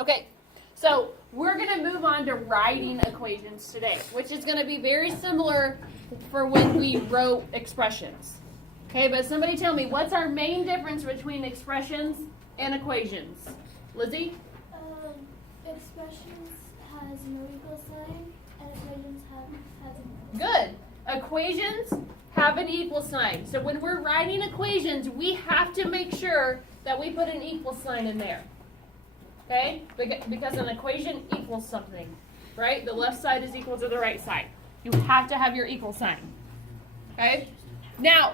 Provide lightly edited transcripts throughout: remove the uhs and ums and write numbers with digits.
Okay, so we're going to move on to writing equations today, which is going to be very similar for when we wrote expressions. Okay, but somebody tell me, what's our main difference between expressions and equations? Lizzie? Expressions has no equal sign, and equations has an equal Good. Equations have an equal sign. So when we're writing equations, we have to make sure that we put an equal sign in there. Okay? Because an equation equals something, right? The left side is equal to the right side. You have to have your equal sign. Okay? Now,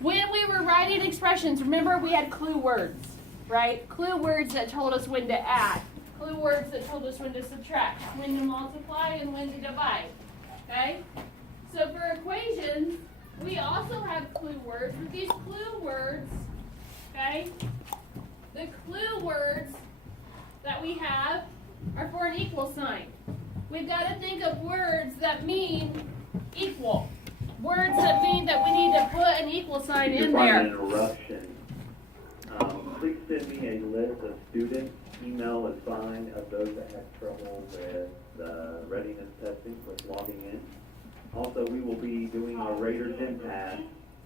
when we were writing expressions, remember we had clue words, right? Clue words that told us when to add. Clue words that told us when to subtract, when to multiply, and when to divide. Okay? So for equations, we also have clue words. With these clue words, okay, the clue words that we have are for an equal sign. We've got to think of words that mean equal. Words that mean that we need to put an equal sign in there. An interruption. Please send me a list of students. Email is fine of those that have trouble with readiness testing with logging in. Also, we will be doing our Raider Gym Pass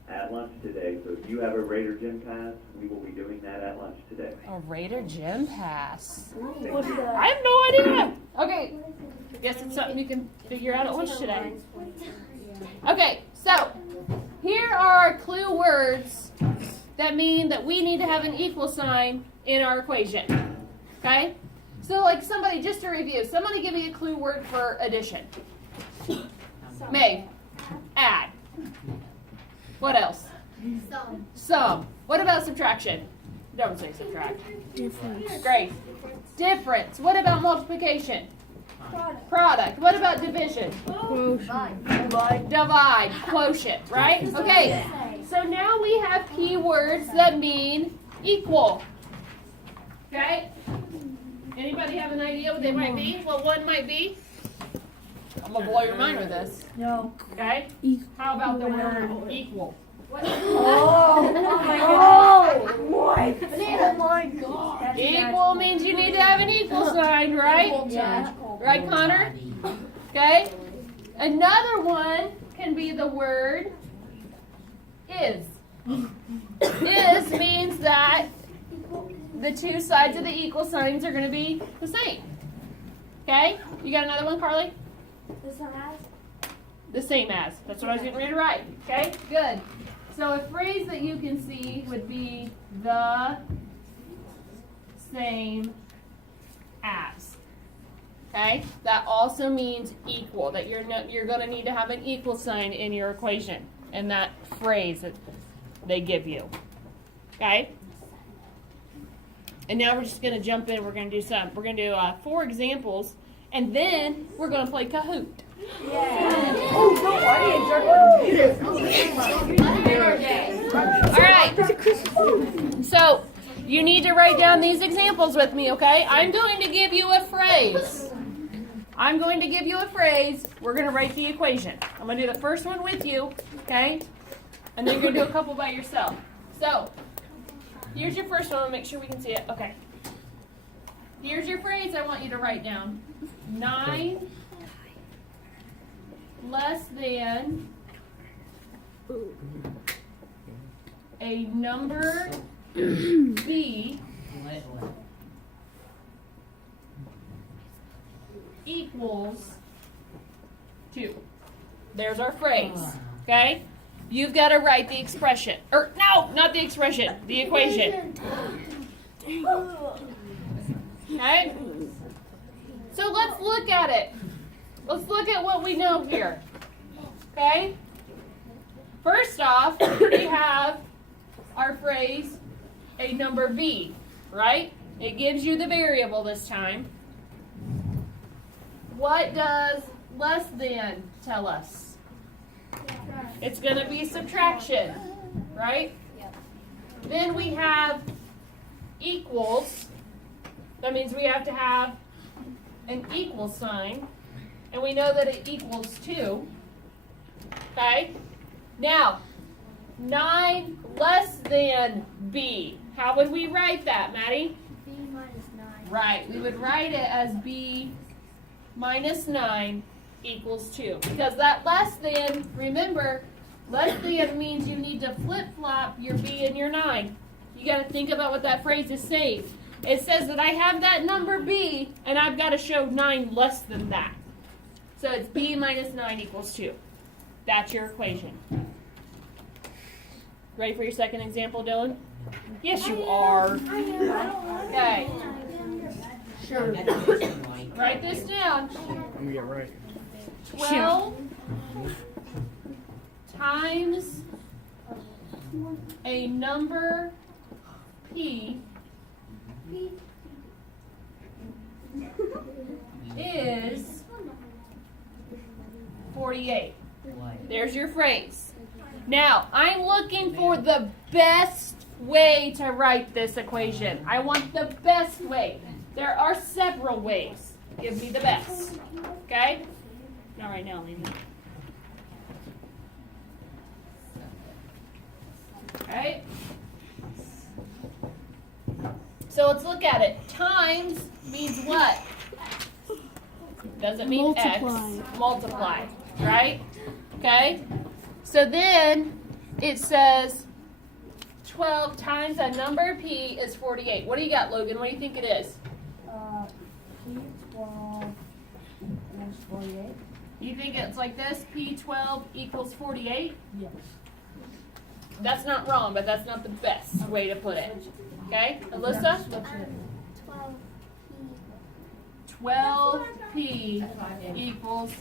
at lunch today. So if you have a Raider Gym Pass, we will be doing that at lunch today. A Raider Gym Pass. I have no idea. Okay. I guess it's something you can figure out at lunch today. Okay, so here are our clue words that mean that we need to have an equal sign in our equation. Okay? So like somebody, just to review, somebody give me a clue word for addition. Meg. Add. What else? Sum. What about subtraction? Don't say subtract. Difference. Great. Difference. What about multiplication? Product. What about division? Divide. Quotient, right? Okay. So now we have keywords that mean equal. Okay? Anybody have an idea what they might be? What one might be? I'm going to blow your mind with this. No. Okay? How about the word equal? Oh my God. What? Oh my God. Equal means you need to have an equal sign, right? Yeah. Right, Connor? Okay? Another one can be the word is. Is means that the two sides of the equal signs are going to be the same. Okay? You got another one, Carly? This one has? The same as. That's what I was getting ready to write. Okay? Good. So a phrase that you can see would be the same as. Okay? That also means equal. That you're going to need to have an equal sign in your equation in that phrase that they give you. Okay? And now we're just going to jump in. We're going to do 4 examples, and then we're going to play Kahoot. All right. So you need to write down these examples with me, okay? I'm going to give you a phrase. We're going to write the equation. I'm going to do the first one with you, okay? And then you're going to do a couple by yourself. So here's your first one. Make sure we can see it. Okay. Here's your phrase I want you to write down. 9 less than a number B equals 2. There's our phrase. Okay? You've got to write the expression. Or no, not the expression. The equation. Okay? So let's look at it. Let's look at what we know here. Okay? First off, we have our phrase, a number B, right? It gives you the variable this time. What does less than tell us? It's going to be subtraction, right? Then we have equals. That means we have to have an equal sign. And we know that it equals 2. Okay? Now, 9 less than B. How would we write that, Maddie? B minus 9. Right, we would write it as b minus 9 equals 2. Because that less than, remember, less than means you need to flip-flop your b and your 9. You got to think about what that phrase is saying. It says that I have that number b, and I've got to show 9 less than that. So it's b minus 9 equals 2. That's your equation. Ready for your second example, Dylan? Yes, you are. Okay. Sure. Write this down. Yeah, right. 12 times a number p is 48. There's your phrase. Now, I'm looking for the best way to write this equation. I want the best way. There are several ways. Give me the best. Okay? Not right now, Lena. Alright? So let's look at it. Times means what? Doesn't mean Multiply. X. Multiply. Right? Okay? So then it says 12 times a number p is 48. What do you got, Logan? What do you think it is? P12 equals 48. You think it's like this? P12 equals 48? Yes. That's not wrong, but that's not the best way to put it. Okay? Alyssa? 12p equals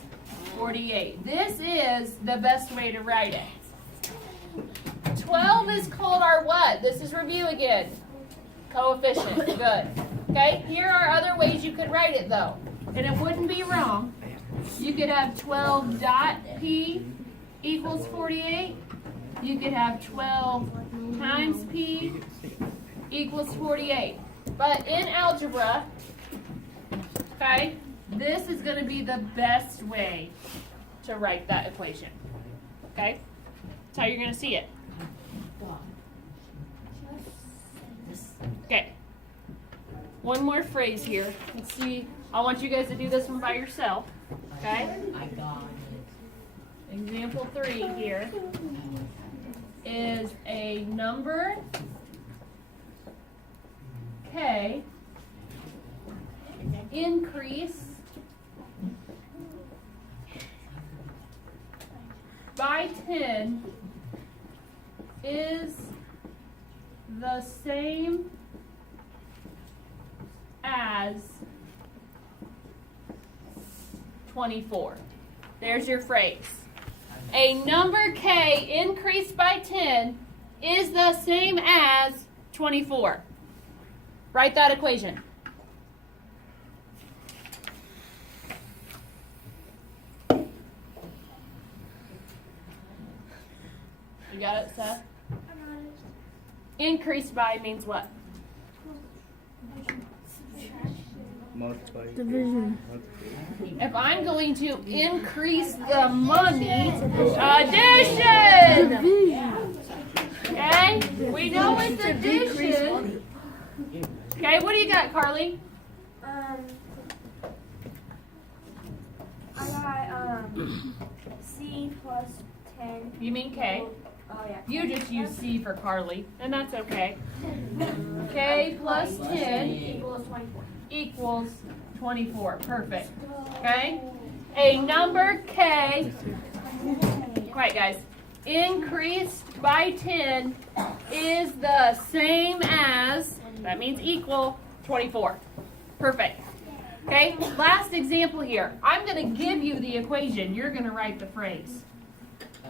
48. This is the best way to write it. 12 is called our what? This is review again. Coefficient. Good. Okay? Here are other ways you could write it though. And it wouldn't be wrong. You could have 12 dot p equals 48. You could have 12 times p equals 48. But in algebra, okay, this is going to be the best way to write that equation. Okay? That's how you're going to see it. Okay. One more phrase here. Let's see. I want you guys to do this one by yourself. Okay? I got it. Example 3 here is a number k increase by 10 is the same as 24. There's your phrase. A number k increased by 10 is the same as 24. Write that equation. You got it, Seth? Increased by means what? Multiply. Division. If I'm going to increase the money, addition! Okay? We know it's addition. Okay, what do you got, Carly? I got C plus 10. You mean K? Oh yeah. You just use C for Carly, and that's okay. K plus 10 Equals 24. equals 24. Perfect. Okay? A number K, quiet guys, increased by 10 is the same as, that means equal, 24. Perfect. Okay? Last example here. I'm going to give you the equation. You're going to write the phrase.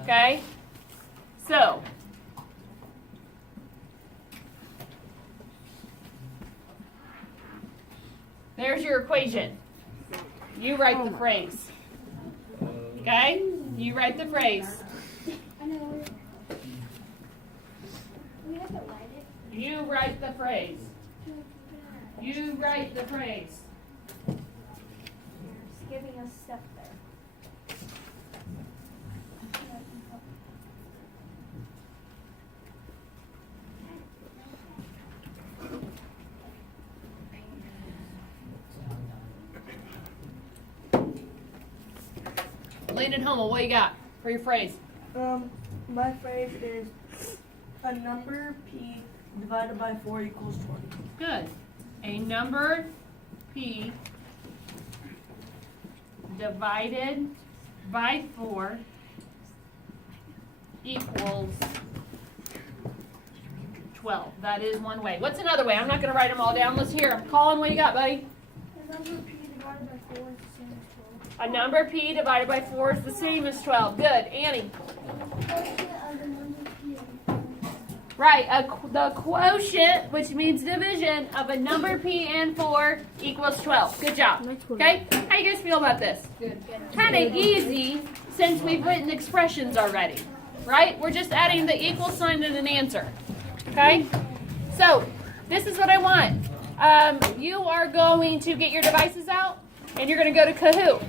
Okay? So, there's your equation. You write the phrase. Okay? You write the phrase. I know. We have to write it. You write the phrase. You write the phrase. Skipping a step there. Landon Hummel, what you got for your phrase? My phrase is a number p divided by 4 equals 20. Good. A number p divided by 4 equals 12. That is one way. What's another way? I'm not going to write them all down. Let's hear them. Colin, what you got, buddy? A number p divided by 4 is the same as 12. A number p divided by 4 is the same as 12. Good. Annie? Quotient of the number p and Right. The quotient, which means division, of a number p and 4 equals 12. Good job. Okay? How you guys feel about this? Good. Kind of easy since we've written expressions already. Right? We're just adding the equal sign and an answer. Okay? So, this is what I want. You are going to get your devices out, and you're going to go to Kahoot.